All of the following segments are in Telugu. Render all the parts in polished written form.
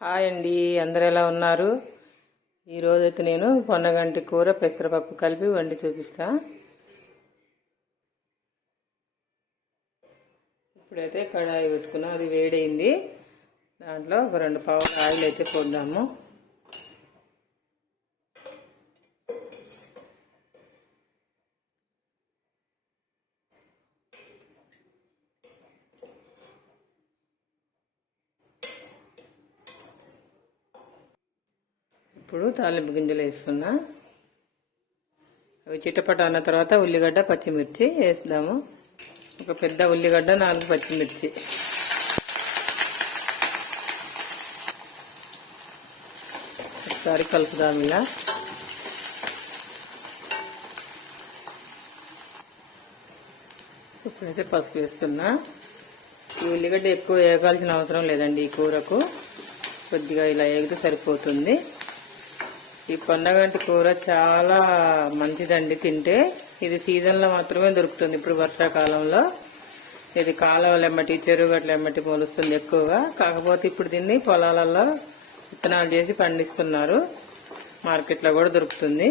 హాయ్ అండి, అందరు ఎలా ఉన్నారు? ఈరోజైతే నేను పొన్నగంటి కూర పెసరపప్పు కలిపి వండి చూపిస్తా. ఇప్పుడైతే కడాయి పెట్టుకున్నా, అది వేడైంది. దాంట్లో ఒక 2 పావుల ఆయిల్ అయితే పోద్దాము. ఇప్పుడు తాలింపు గింజలు వేస్తున్నా. అవి చిట్టపట అన్న తర్వాత ఉల్లిగడ్డ పచ్చిమిర్చి వేస్తాము. ఒక పెద్ద ఉల్లిగడ్డ 4 పచ్చిమిర్చి. ఒకసారి కలుపుదాం ఇలా. ఇప్పుడైతే పసుపు వేస్తున్నా. ఈ ఉల్లిగడ్డ ఎక్కువ వేగాల్సిన అవసరం లేదండి. ఈ కూరకు కొద్దిగా ఇలా వేగితే సరిపోతుంది. ఈ పొన్నగంటి కూర చాలా మంచిదండి తింటే. ఇది సీజన్లో మాత్రమే దొరుకుతుంది. ఇప్పుడు వర్షాకాలంలో ఇది కాలువలు ఎమ్మటి, చెరువుగట్ల ఎమ్మటి మొలుస్తుంది ఎక్కువగా. కాకపోతే ఇప్పుడు దీన్ని పొలాలలో విత్తనాలు చేసి పండిస్తున్నారు. మార్కెట్లో కూడా దొరుకుతుంది.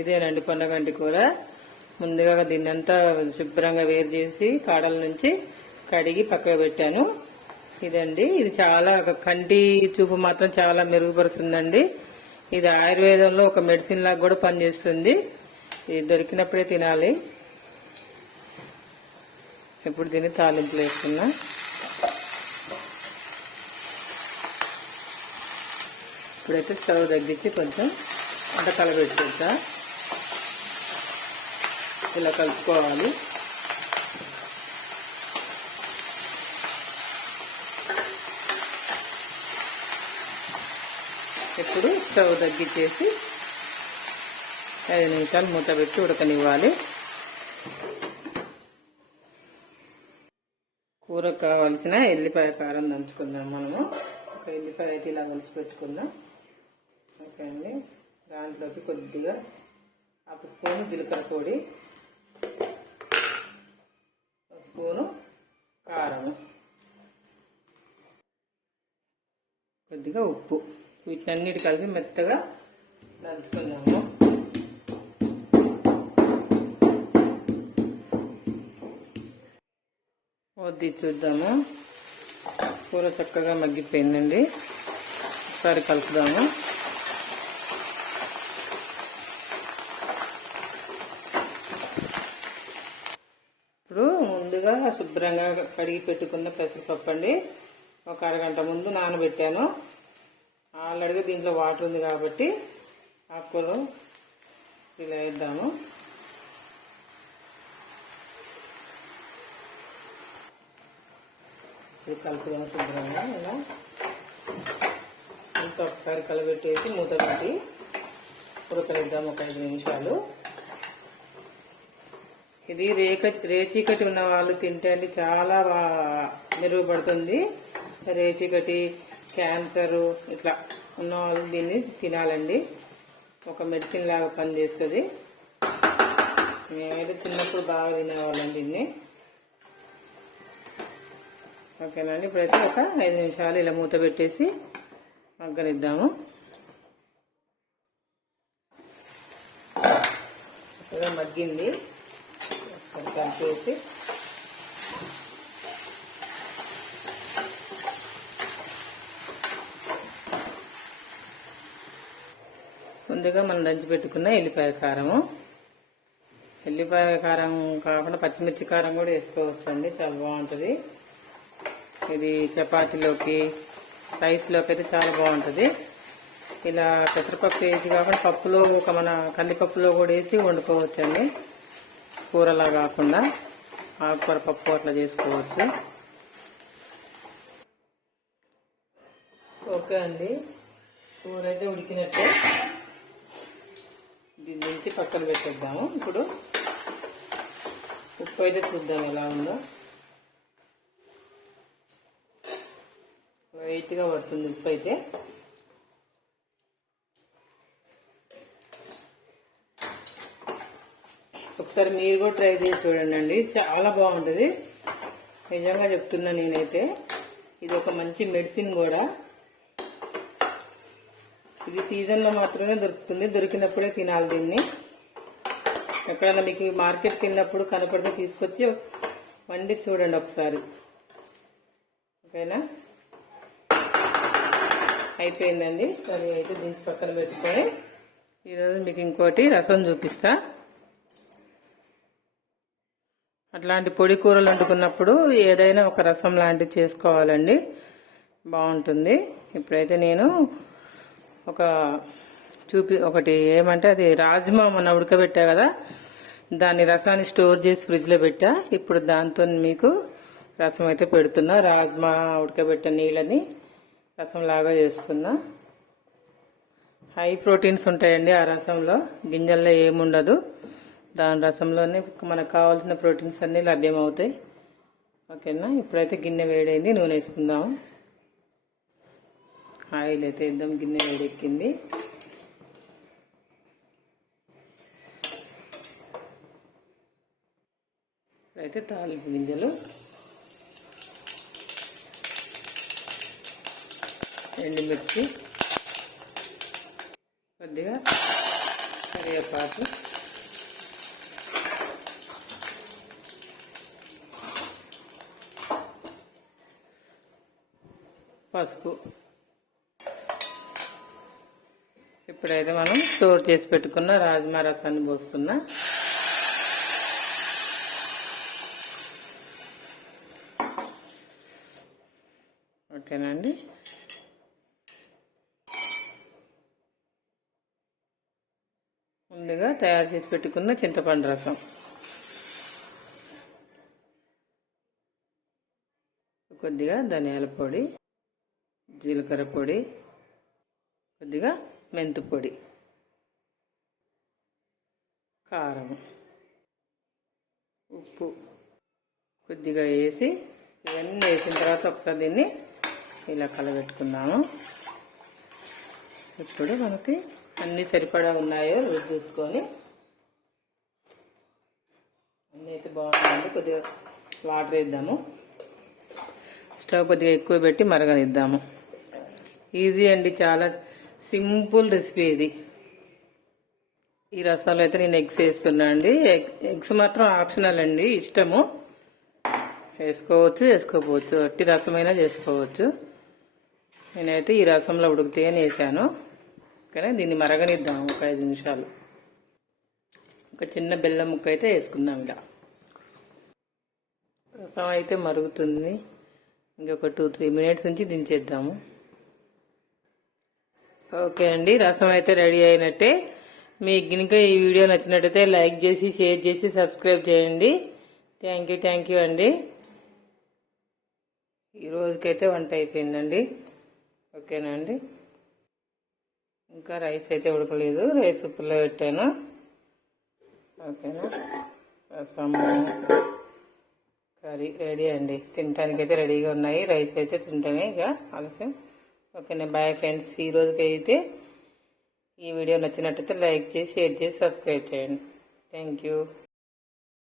ఇదేనండి పొన్నగంటి కూర. ముందుగా దీన్నంతా శుభ్రంగా వేరు చేసి కాడల నుంచి కడిగి పక్కకు పెట్టాను. ఇదండి, ఇది చాలా కంటి చూపు మాత్రం చాలా మెరుగుపరుస్తుందండి. ఇది ఆయుర్వేదంలో ఒక మెడిసిన్ లాగా కూడా పనిచేస్తుంది. ఇది దొరికినప్పుడే తినాలి. ఇప్పుడు దీన్ని తాలింపులు వేస్తున్నా. ఇప్పుడైతే స్టవ్ తగ్గించి కొంచెం అంత కలబెట్టుకుంటా. ఇలా కలుపుకోవాలి. ఇప్పుడు స్టవ్ తగ్గించేసి 5 నిమిషాలు మూత పెట్టి ఉడకనివ్వాలి. కూరకు కావాల్సిన ఎల్లిపాయ కారం దంచుకుందాం. మనము ఒక ఎల్లిపాయ అయితే ఇలా కలిసి పెట్టుకుందాం. ఓకే అండి. దాంట్లోకి కొద్దిగా 1 స్పూను జీలకర్ర పొడి, 1 స్పూను కారము, కొద్దిగా ఉప్పు. వీటన్నిటి కలిపి మెత్తగా దంచుకుందాము. వద్ది చూద్దాము. కూర చక్కగా మగ్గిపోయిందండి. ఒకసారి కలుపుదాము. ఇప్పుడు ముందుగా శుభ్రంగా కడిగి పెట్టుకున్న పెసరపప్పు అండి. ఒక అరగంట ముందు నానబెట్టాను. ఆల్రెడీగా దీంట్లో వాటర్ ఉంది కాబట్టి ఆకులు ఇలా వేద్దాము. ఇప్పుడు కలుపుదాము శుభ్రంగా. ఇలా ఇంత ఒకసారి కలబెట్టేసి మూత పెట్టి ఉడకనిద్దాము ఒక 5 నిమిషాలు. ఇది రేచీకటి ఉన్న వాళ్ళు తింటే అండి చాలా మెరుగుపడుతుంది. రేచీకటి, క్యాన్సర్ ఇట్లా ఉన్న వాళ్ళు దీన్ని తినాలండి. ఒక మెడిసిన్ లాగా పనిచేస్తుంది. మేమైతే చిన్నప్పుడు బాగా తినేవాళ్ళం దీన్ని. ఓకేనండి. ఇప్పుడైతే ఒక 5 నిమిషాలు ఇలా మూత పెట్టేసి మగ్గనిద్దాము. ఇలా మగ్గింది. ఒకసారి కలిపేసి ముందుగా మనం దంచి పెట్టుకున్న ఎల్లిపాయ కారము. ఎల్లిపాయ కారం కాకుండా పచ్చిమిర్చి కారం కూడా వేసుకోవచ్చు అండి. చాలా బాగుంటుంది. ఇది చపాతీలోకి, రైస్లోకి అయితే చాలా బాగుంటుంది. ఇలా పెసరపప్పు వేసి కాకుండా పప్పులో మన కందిపప్పులో కూడా వేసి వండుకోవచ్చు అండి. కూరలా కాకుండా ఆకుకూర పప్పు అట్లా చేసుకోవచ్చు. ఓకే అండి, కూర అయితే ఉడికినట్టే. దీని నుంచి పక్కన పెట్టేద్దాము. ఇప్పుడు ఉప్పు అయితే చూద్దాం ఎలా ఉందో. వెయిట్గా పడుతుంది ఉప్పు అయితే. ఒకసారి మీరు కూడా ట్రై చేసి చూడండి. చాలా బాగుంటుంది. నిజంగా చెప్తున్నా నేనైతే, ఇది ఒక మంచి మెడిసిన్ కూడా. ఇది సీజన్లో మాత్రమే దొరుకుతుంది, దొరికినప్పుడే తినాలి దీన్ని. ఎక్కడన్నా మీకు మార్కెట్ తిన్నప్పుడు కనపడితే తీసుకొచ్చి వండి చూడండి ఒకసారి, ఓకేనా. అయిపోయిందండి, అది అయితే దించి పక్కన పెట్టుకొని ఈరోజు మీకు ఇంకోటి రసం చూపిస్తా. అట్లాంటి పొడి కూరలు వండుకున్నప్పుడు ఏదైనా ఒక రసం లాంటివి చేసుకోవాలండి, బాగుంటుంది. ఇప్పుడైతే నేను ఒకటి ఏమంటే అది రాజ్మా మొన్న ఉడకబెట్టా కదా, దాని రసాన్ని స్టోర్ చేసి ఫ్రిడ్జ్లో పెట్టా. ఇప్పుడు దాంతో మీకు రసం అయితే పెడుతున్నా. రాజ్మా ఉడకబెట్టిన నీళ్ళని రసం లాగా చేస్తున్నా. హై ప్రోటీన్స్ ఉంటాయండి ఆ రసంలో, గింజల్లో ఏముండదు. దాని రసంలోనే మనకు కావాల్సిన ప్రోటీన్స్ అన్నీ లభ్యమవుతాయి, ఓకేనా. ఇప్పుడైతే గిన్నె వేడైంది, నూనె వేసుకుందాము. ఆయిల్ అయితే వేద్దాం, గిన్నె వేడెక్కింది. అయితే తాలింపు గింజలు, ఎండుమిర్చి, కొద్దిగా కరివేపాకు, పసుపు. ఇప్పుడైతే మనం స్టోర్ చేసి పెట్టుకున్న రాజ్మా రసాన్ని పోస్తున్నా. ఓకేనండి. ముందుగా తయారు చేసి పెట్టుకున్న చింతపండు రసం, కొద్దిగా ధనియాల పొడి, జీలకర్ర పొడి, కొద్దిగా మెంతు పొడి, కారం, ఉప్పు కొద్దిగా వేసి, ఇవన్నీ వేసిన తర్వాత ఒకసారి దీన్ని ఇలా కలబెట్టుకున్నాము. ఇప్పుడు మనకి అన్నీ సరిపడా ఉన్నాయో రుచి చూసుకొని, అన్నీ అయితే బాగున్నాయండి. కొద్దిగా వాటర్ వేద్దాము, స్టవ్ కొద్దిగా ఎక్కువ పెట్టి మరగనిద్దాము. ఈజీ అండి, చాలా సింపుల్ రెసిపీ ఇది. ఈ రసాలు అయితే నేను ఎగ్స్ వేస్తున్నా అండి. ఎగ్స్ మాత్రం ఆప్షనల్ అండి, ఇష్టము, వేసుకోవచ్చు వేసుకోకపోవచ్చు, అట్టి రసమైనా చేసుకోవచ్చు. నేనైతే ఈ రసంలో ఉడికితే వేసాను, కానీ దీన్ని మరగనిద్దాము ఒక 5 నిమిషాలు. ఒక చిన్న బెల్లం ముక్క అయితే వేసుకుందాం. ఇలా రసం అయితే మరుగుతుంది, ఇంకొక 2-3 మినిట్స్ నుంచి దించేద్దాము. ఓకే అండి, రసం అయితే రెడీ అయినట్టే. మీకు కనుక ఈ వీడియో నచ్చినట్టయితే లైక్ చేసి, షేర్ చేసి, సబ్స్క్రైబ్ చేయండి. థ్యాంక్ యూ అండి. ఈ రోజుకైతే వంట అయిపోయిందండి, ఓకేనా అండి. ఇంకా రైస్ అయితే ఉడకలేదు, రైస్ కుక్కర్లో పెట్టాను, ఓకేనా. రసము, కర్రీ రెడీ అండి, తినడానికి అయితే రెడీగా ఉన్నాయి. రైస్ అయితే తింటామే ఇక ఆలస్యం. ఓకేనా, బాయ్ ఫ్రెండ్స్. ఈ రోజుకైతే ఈ వీడియో నచ్చినట్టయితే లైక్ చేసి, షేర్ చేసి, సబ్స్క్రైబ్ చేయండి. Thank you.